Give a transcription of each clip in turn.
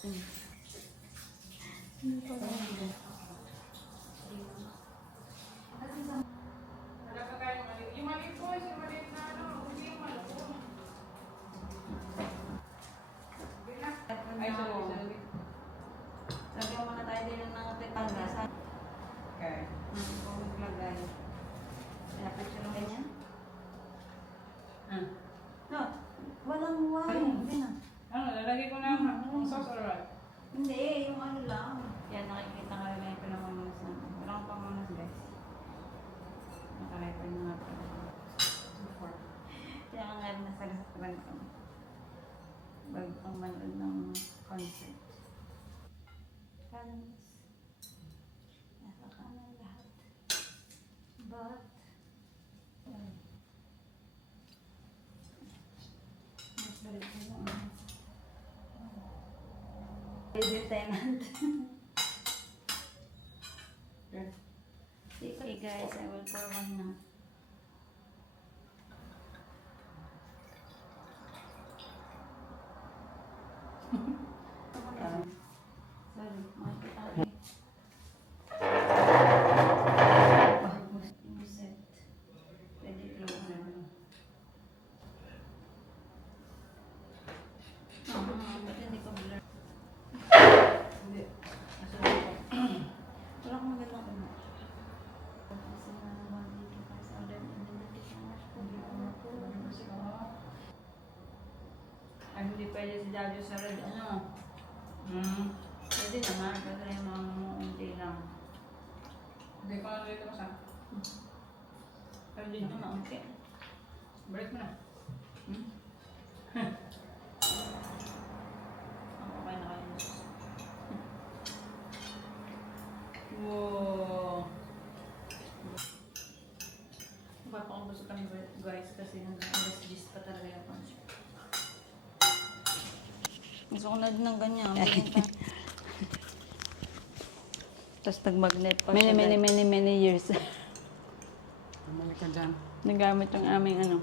Yung maliit po, yung maliit na ano, hindi yung malaki. Ay, sorry. Lagyan muna tayo din ng petanggasan. Okay. Kung maglagay. Lapit siya ng ganyan. No, walang wine. Hindi na. Ano, lalagay ko na ang sauce or what? Hindi, yung ano lang. Yan, nakikita ka lang yung pinamamas na. Walang pamamas, guys. Nakarecord na nga pala. Kaya nga nga nasa restaurant kami. Bago pang manood ng concert. Kanas. Nasa kanan lahat. But, mas balik ko lang. Lady tenant. Okay guys, I will pour one na. Sorry, makikita ko eh. Set. Pwede close na. Ba't hindi ko blur? Hindi. Wala akong magandang ano. Kasi na naman dito kasi sa order and then dito siya mas ay hindi pwede si Daddy sa red ano. Pwede naman kasi yung mga unti lang. Hindi ko na dito sa. Pwede naman unti. Break mo na. Okay na kayo. Wow. Papakabusok kami guys kasi hanggang alas 10 pa talaga yung concert. Gusto ko na din ng ganyan. Tapos nag-magnet pa siya. Many years. Bumalik ka dyan. Nagamit yung aming ano,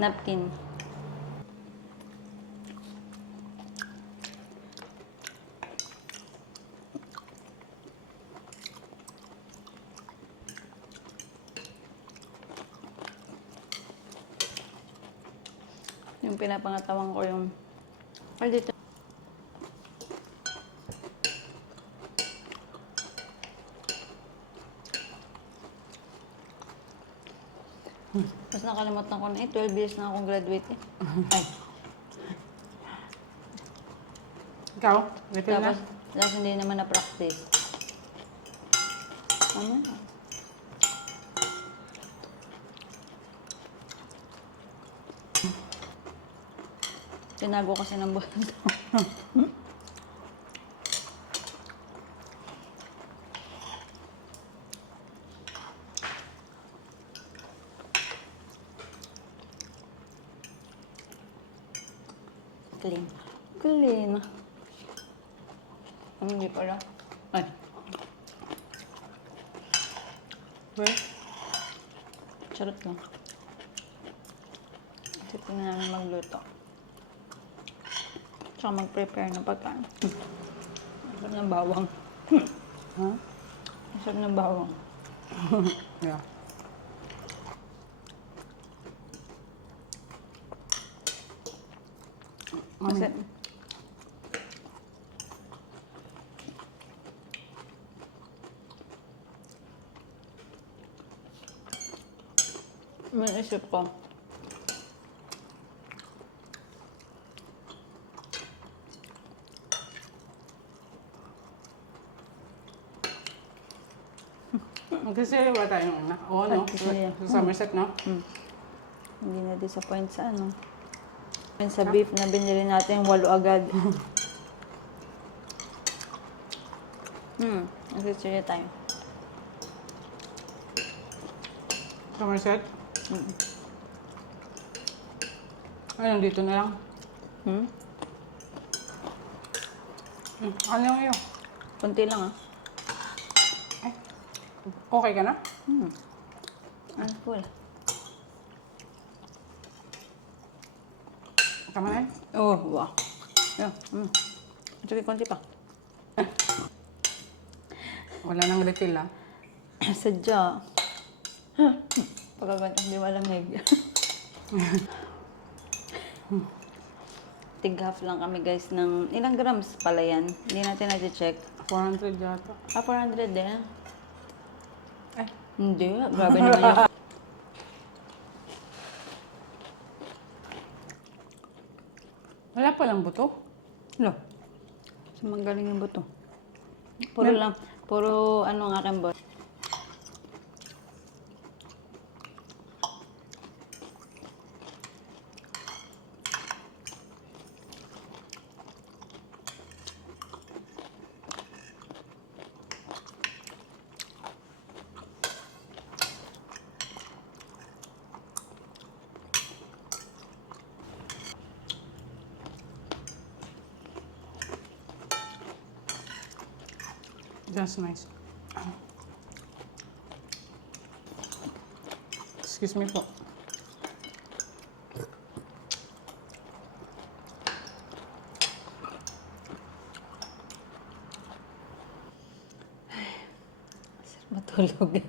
napkin. Yung pinapangatawan ko yung dito. Tapos nakalimutan ko na 12 years na akong graduate eh. Ay. Ikaw? Refill na? Tapos hindi naman na-practice. Ano? Tinago kasi ng buwan to. Clean. Clean. Hindi pala. Ay. Well, Charot lang. Isipin na namin magluto. Tsaka mag-prepare ng pagkain. Masarap ng bawang. huh? Masarap ng bawang. Yeah. Kasi, may isip ko, Magkasiri ba tayo una? Oo, no? Magkasiri. Sa Somerset, no? hindi na-disappoint sa ano. Sa beef na binili natin, 8 agad. Nagsisirya tayo. Somerset? Ayun, dito na lang. Ano yun? Kunti lang ah. Ay, okay ka na? Full. Tama na eh. Oh, wow. Yeah. Sige, konti pa. Wala nang refill ah. Sadya. Pagkagantas di malamig. Tig-half lang kami guys ng ilang grams pala yan. Hindi natin na-check. 400 yata. 400 din. Ay. Hindi, grabe naman yun. Wala pa lang buto. Lo. Sumanggaling yung buto. Puro lang, puro ano ang aking boss. That's nice. Excuse me po. Sarap matulog.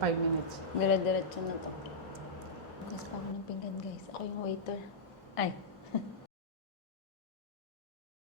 5 minutes. Dire-diretso na to. Tapos pa ako ng pinggan guys. Ako yung waiter. Ay.